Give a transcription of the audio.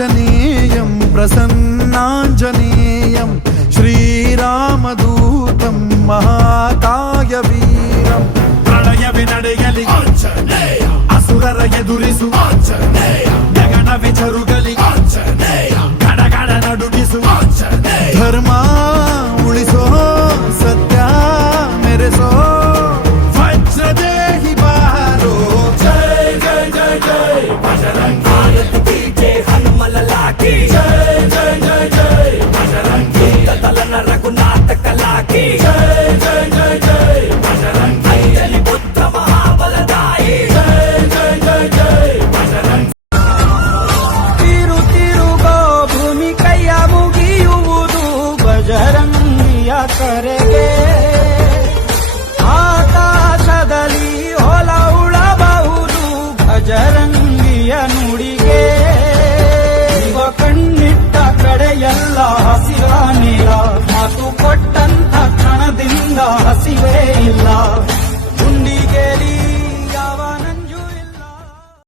आञ्जनेयं प्रसन्नाञ्जनेयं श्रीरामदूतं महाकायवीरं प्रणयवे ನಡೆಯಲಿ ಆಂಜನೇಯ ಅಸುರರ ಎದುರಿಸು ಆಂಜನೇಯ ಗಗನವೇ ಜರುಗಲಿ ಆಂಜನೇಯ ಗಡಗಡ ನಡುಗಿಸು ಆಂಜನೇಯ ಧರ್ಮ ಉಳಿಸೋ ಸತ್ಯ ಮೆರೆಸೋ ವಜ್ರದೇಹಿ ಬಾರೋ ಜೈ ಜೈ ಜೈ ಜೈ ಬಜರಂಗಿ ಭಾರತ್ ಕಿ ಜೈ ಹನುಮಲ ಲಾಕಿ ಜೈ ಜೈ ಜೈ ಜೈ ಬಜರಂಗಿ ಕದಲನ ರಘುನಾಥ ಕಲಾಕಿ ಜೈ ಜೈ ಜೈ ಜೈ ಬಜರಂಗಿ ಅಂಜಲಿ ಪುತ್ರ ಮಹಾಬಲದಾಯಿ ಜೈ ಜೈ ಜೈ ಜೈ ಬಜರಂಗಿ ತಿರುಗೋ ಭೂಮಿ ಕೈಯ ಮುಗಿಯುವುದು ಬಜರಂಗಿಯ ಕರೆಗೆ ಆಕಾಶದಲ್ಲಿ ಹೊಲ ಉಳಬಹುದು ಬಜರಂಗಿಯ ನುಡಿಗೆ ಇವ ಕಣ್ಣಿಟ್ಟ ಕಡೆಯೆಲ್ಲ ಹಸಿರಾನಿಲ್ಲ ಮಾತು ಕೊಟ್ಟಂತ ಕ್ಷಣದಿಂದ ಹಸಿವೇ ಇಲ್ಲ